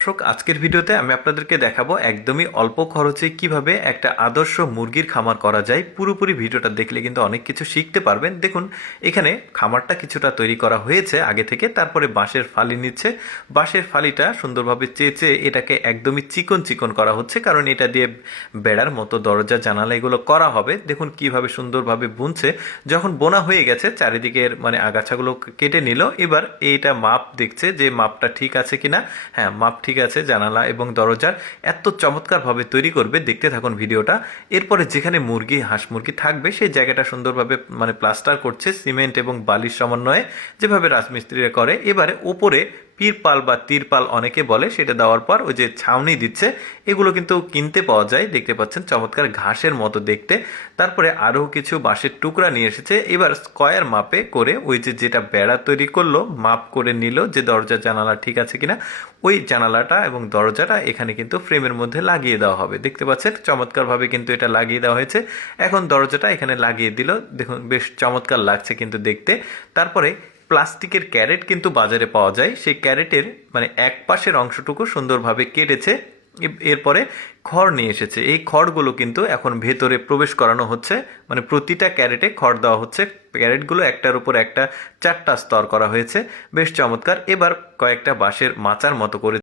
দর্শক, আজকের ভিডিওতে আমি আপনাদেরকে দেখাবো একদমই অল্প খরচে কিভাবে একটা আদর্শ মুরগির খামার করা যায়। পুরোপুরি ভিডিওটা দেখলে কিন্তু অনেক কিছু শিখতে পারবেন। দেখুন, এখানে খামারটা কিছুটা তৈরি করা হয়েছে আগে থেকে, তারপরে বাঁশের ফালি নিচ্ছে। বাঁশের ফালিটা সুন্দরভাবে চেঁচে এটাকে একদমই চিকন চিকন করা হচ্ছে, কারণ এটা দিয়ে বেড়ার মতো দরজা জানালা এগুলো করা হবে। দেখুন কিভাবে সুন্দরভাবে বুনছে। যখন বোনা হয়ে গেছে, চারিদিকের আগাছাগুলো কেটে নিল। এবার এইটা মাপ দেখছে যে মাপটা ঠিক আছে কিনা। হ্যাঁ, মাপ ঠিক আছে। জানালা এবং দরজার এত চমৎকারভাবে তৈরি করবে, দেখতে থাকুন ভিডিওটা। এরপরে যেখানে মুরগি, হাঁস মুরগি থাকবে সেই জায়গাটা সুন্দরভাবে প্লাস্টার করছে সিমেন্ট এবং বালির সমন্বয়ে, যেভাবে রাজমিস্ত্রিরা করে। এবারে ওপরে পিরপাল বা তিরপাল অনেকে বলে, সেটা দেওয়ার পর ওই যে ছাউনি দিচ্ছে। এগুলো কিন্তু কিনতে পাওয়া যায়, দেখতে পাচ্ছেন চমৎকার ঘাসের মতো দেখতে। তারপরে আরও কিছু বাঁশের টুকরা নিয়ে এসেছে। এবার স্কয়ার মাপে করে ওই যে যেটা বেড়া তৈরি করলো, মাপ করে নিল যে দরজা জানালা ঠিক আছে কিনা। ওই জানালাটা এবং দরজাটা এখানে কিন্তু ফ্রেমের মধ্যে লাগিয়ে দেওয়া হবে। দেখতে পাচ্ছেন চমৎকারভাবে কিন্তু এটা লাগিয়ে দেওয়া হয়েছে। এখন দরজাটা এখানে লাগিয়ে দিল। দেখুন বেশ চমৎকার লাগছে কিন্তু দেখতে। তারপরে প্লাস্টিকের ক্যারেট কিন্তু বাজারে পাওয়া যায়। সেই ক্যারেটের এক পাশের অংশটুকু সুন্দরভাবে কেটেছে। এরপরে খড় নিয়ে এসেছে। এই খড়গুলো কিন্তু এখন ভেতরে প্রবেশ করানো হচ্ছে। প্রতিটা ক্যারেটে খড় দেওয়া হচ্ছে। ক্যারেটগুলো একটার উপর একটা 4টা স্তর করা হয়েছে। বেশ চমৎকার। এবার কয়েকটা বাঁশের মাচার মতো করে